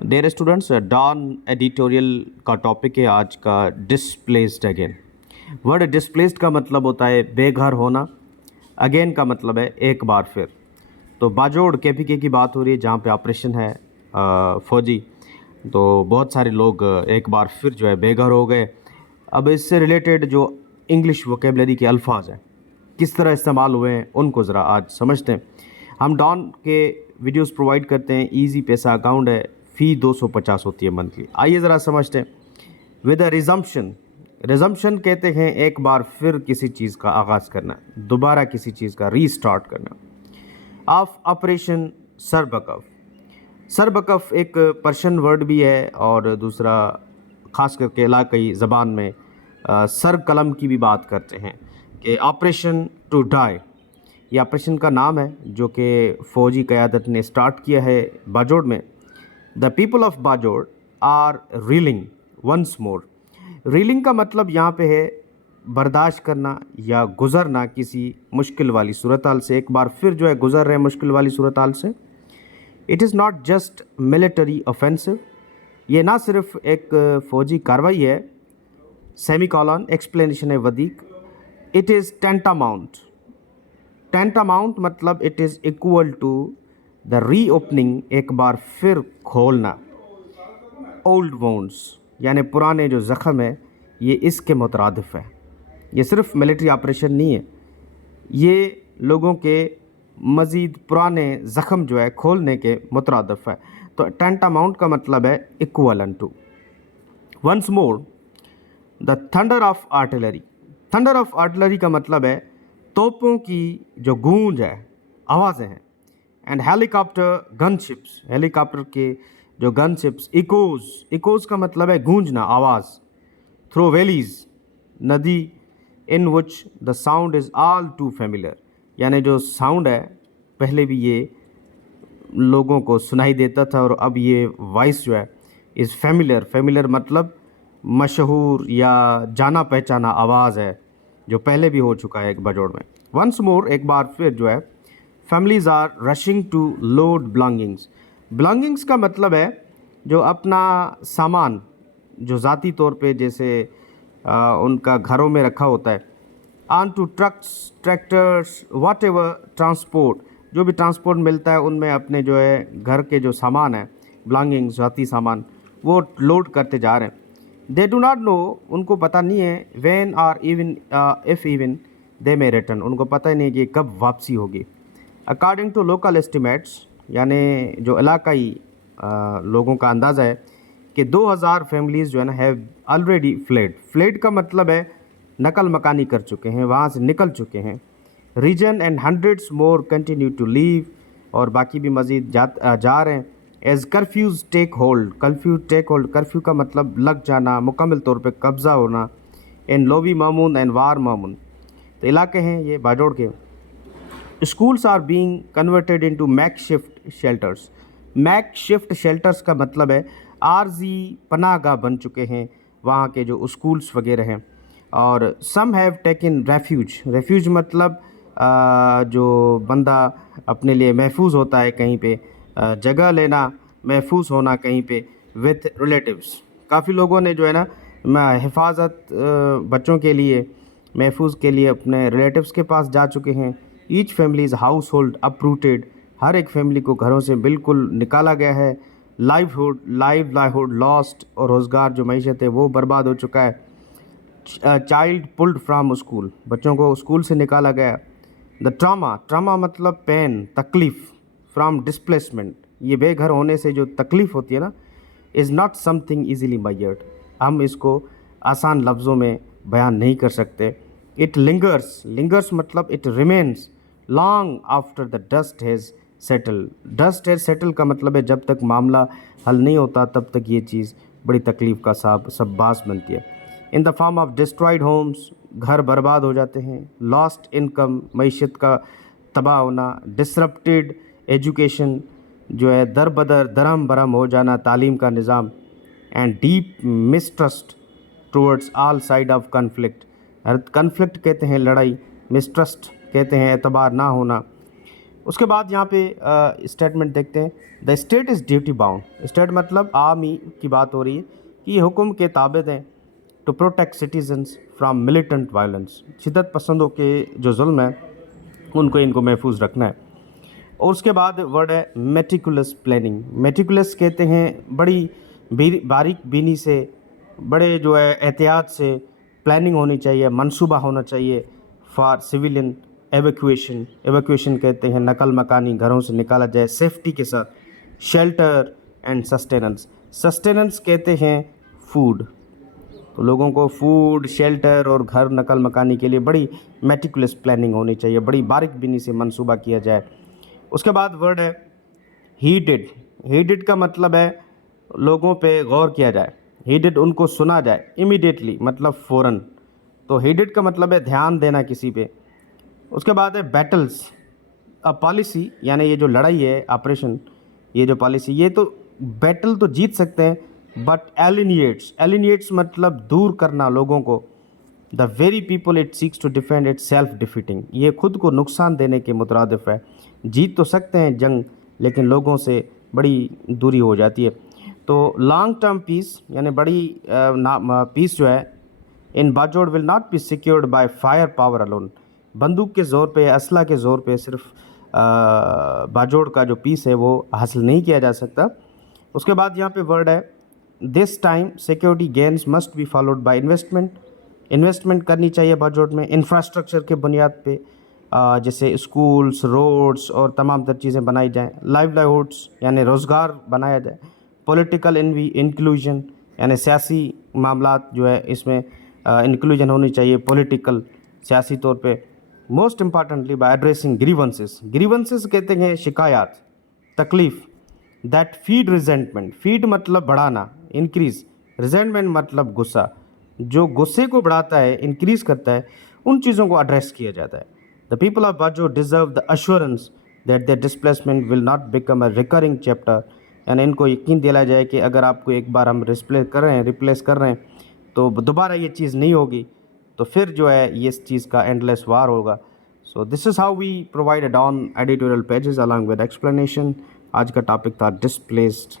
Dear students, don editorial का topic है आज का डिस्प्लेस्ड अगेन। वर्ड डिस्प्लेस्ड का मतलब होता है बेघर होना। अगेन का मतलब है एक बार फिर। तो बाजोड़ केपीके की बात हो रही है जहाँ पे ऑपरेशन है फौजी। तो बहुत सारे लोग एक बार फिर जो है बेघर हो गए। अब इससे रिलेटेड जो इंग्लिश वोकेबलरी के अल्फाज हैं किस तरह इस्तेमाल हुए हैं उनको ज़रा आज समझते हैं। हम डॉन के वीडियोस प्रोवाइड करते हैं। इजी पैसा अकाउंट है, फ़ी 250 होती है मंथली। आइए ज़रा समझते हैं। विद अ रिजम्पशन, रिजम्पशन कहते हैं एक बार फिर किसी चीज़ का आगाज़ करना, दोबारा किसी चीज़ का रीस्टार्ट करना। ऑफ ऑपरेशन सरबकफ, सरबकफ एक पर्शियन वर्ड भी है और दूसरा ख़ास करके इलाक़ाई ज़बान में सर कलम की भी बात करते हैं कि ऑपरेशन टू डाई। ये ऑपरेशन का नाम है जो कि फ़ौजी क़यादत ने स्टार्ट किया है बाजोड़ में। The people of Bajaur are reeling once more. Reeling का मतलब यहाँ पे है बर्दाश्त करना या गुज़रना किसी मुश्किल वाली सूरत हाल से। एक बार फिर जो है गुज़र रहे हैं मुश्किल वाली सूरत हाल से। It is not just military offensive, ये ना सिर्फ एक फ़ौजी कार्रवाई है। सेमी कॉलन एक्सप्लेनेशन है वदीक। इट इज़ टेंटामाउंट, टेंटामाउंट मतलब it is equal to the reopening, एक बार फिर खोलना। ओल्ड वोन्स यानी पुराने जो ज़ख़म है ये इसके मुतरादिफ है। ये सिर्फ मिलिट्री ऑपरेशन नहीं है, ये लोगों के मज़ीद पुराने ज़ख़म जो है खोलने के मुतरादिफ है। तो टेंटामाउंट का मतलब है equivalent to. Once more, the thunder of artillery. Thunder of artillery का मतलब है तोपों की जो गूंज है, आवाज़ें हैं। एंड हेलीकॉप्टर गनशिप्स, हेलीकॉप्टर के जो गनशिप्स। इकोज़, इकोज़ का मतलब है गूंजना, आवाज़। थ्रो वैलीज़, नदी। In which the sound is all too familiar, यानी जो साउंड है पहले भी ये लोगों को सुनाई देता था और अब ये वॉइस जो है इज़ फेमिलियर। फेमिलियर मतलब मशहूर या जाना पहचाना आवाज़ है जो पहले भी हो चुका है एक बाजोड़ में। वंस मोर, एक बार फिर जो है families are rushing to load belongings. Belongings का मतलब है जो अपना सामान जो ज़ाती तौर पे जैसे उनका घरों में रखा होता है। Onto trucks, tractors, whatever transport, जो भी ट्रांसपोर्ट मिलता है उनमें अपने जो है घर के जो सामान है, बिलोंगिंग्स, ज़ाती सामान, वो लोड करते जा रहे हैं। दे डू नॉट नो, उनको पता नहीं है। When are even if even they may return, उनको पता ही नहीं कि कब वापसी होगी। अकॉर्डिंग टू लोकल एस्टिमेट्स, यानी जो इलाकाई लोगों का अंदाज़ा है कि 2000 फैमिलीज़ जो है ना हैव ऑलरेडी फ्लेड। फ्लेड का मतलब है नकल मकानी कर चुके हैं, वहाँ से निकल चुके हैं। Region and hundreds more continue to leave, और बाकी भी मज़ीद जा रहे हैं। As curfews take hold, curfew take hold, curfew का मतलब लग जाना, मुकम्मल तौर पे कब्ज़ा होना। इन लोवी मामून एंड वार मामून, तो इलाके हैं ये बाजोड़ के। Schools are being converted into makeshift shelters. Makeshift shelters का मतलब है आरजी पनाहगाह बन चुके हैं वहाँ के जो स्कूल्स वगैरह हैं। और some have taken refuge, refuge मतलब जो बंदा अपने लिए महफूज होता है कहीं पे, जगह लेना, महफूज होना कहीं पे विथ रिलेटिव्स। काफ़ी लोगों ने जो है ना हिफाजत बच्चों के लिए, महफूज के लिए अपने रिलेटिव्स के पास जा चुके हैं। Each families household uprooted, हर एक फैमिली को घरों से बिल्कुल निकाला गया है। लाइवलीहुड लॉस्ट, और रोज़गार जो मैशत है वो बर्बाद हो चुका है। चाइल्ड पुल्ड फ्राम स्कूल, बच्चों को स्कूल से निकाला गया। द ट्रामा, ट्रामा मतलब पेन, तकलीफ़। फ्राम डिस्प्लेसमेंट, ये बेघर होने से जो तकलीफ़ होती है ना, is not something easily measured, हम इसको आसान लफ्ज़ों में बयान नहीं कर सकते। इट लिंगर्स, लिंगर्स मतलब it remains long after the dust has settle. Dust has settle का मतलब है जब तक मामला हल नहीं होता तब तक ये चीज़ बड़ी तकलीफ़ का सब बास बनती है। In the form of destroyed homes, घर बर्बाद हो जाते हैं। लॉस्ट इनकम, मईशत का तबाह होना। डिसरप्टेड एजुकेशन, जो है दर बदर दरम बरम हो जाना तालीम का निज़ाम। And deep mistrust towards all side of conflict, conflict कहते हैं लड़ाई, मिसट्रस्ट कहते हैं एतबार ना होना। उसके बाद यहाँ पे स्टेटमेंट देखते हैं, the state is duty bound. State मतलब आर्मी की बात हो रही है कि ये हुक्म के ताबे दें to protect citizens from militant violence, शिद्दत पसंदों के जो जुल्म है उनको इनको महफूज रखना है। और उसके बाद वर्ड है मेटिकुलस प्लानिंग। मेटिकुलस कहते हैं बड़ी बारीक बीनी से, बड़े जो है एहतियात से प्लानिंग होनी चाहिए, मंसूबा होना चाहिए फॉर सिविलियन एवैक्यूएशन। एवैक्यूएशन कहते हैं नकल मकानी, घरों से निकाला जाए सेफ्टी के साथ। Shelter and sustenance. सस्टेनेंस कहते हैं फूड, तो लोगों को फूड, शेल्टर और घर नकल मकानी के लिए बड़ी मेटिकुलस प्लानिंग होनी चाहिए, बड़ी बारीक बीनी से मंसूबा किया जाए। उसके बाद वर्ड है हीडेड। हीडेड का मतलब है लोगों पे गौर किया जाए, हीडेड उनको सुना जाए, इमीडिएटली मतलब फ़ौरन। तो हीडेड का मतलब है ध्यान देना किसी पे। उसके बाद है बैटल्स अ पॉलिसी, यानी ये जो लड़ाई है, ऑपरेशन, ये जो पॉलिसी, ये तो बैटल तो जीत सकते हैं बट एलिनिएट्स मतलब दूर करना लोगों को। The very people it seeks to defend it self defeating, ये खुद को नुकसान देने के मुतरादिफ है। जीत तो सकते हैं जंग, लेकिन लोगों से बड़ी दूरी हो जाती है। तो लॉन्ग टर्म पीस यानी बड़ी पीस जो है in Bajaur will not be secured by fire power alone, बंदूक के ज़ोर पे, असला के ज़ोर पे सिर्फ बाजोड़ का जो पीस है वो हासिल नहीं किया जा सकता। उसके बाद यहाँ पे वर्ड है this time security gains must be followed by investment करनी चाहिए बाजोड़ में इंफ्रास्ट्रक्चर के बुनियाद पे, जैसे स्कूल्स, रोड्स और तमाम तर चीज़ें बनाई जाएँ। लाइवलीहुड्स यानी रोज़गार बनाया जाए। पॉलिटिकल इंक्लूजन यानी सियासी मामलात जो है इसमें इंक्लूजन होनी चाहिए, पॉलिटिकल सियासी तौर पे। Most importantly by addressing grievances कहते हैं शिकायत, तकलीफ़ दैट फीड रिजेंटमेंट। फीड मतलब बढ़ाना, इंक्रीज़, रिजेंटमेंट मतलब गुस्सा, जो गुस्से को बढ़ाता है, इंक्रीज़ करता है, उन चीज़ों को एड्रेस किया जाता है। The people of Bajaur deserve the assurance that their displacement will not become a recurring chapter, यानी इनको यकीन दिलाया जाए कि अगर आपको एक बार हम रिप्लेस कर रहे हैं तो दोबारा ये चीज़ नहीं होगी, तो फिर जो है ये इस चीज़ का एंडलेस वार होगा। So this is how we provide down editorial pages along with explanation. आज का टॉपिक था डिस्प्लेस्ड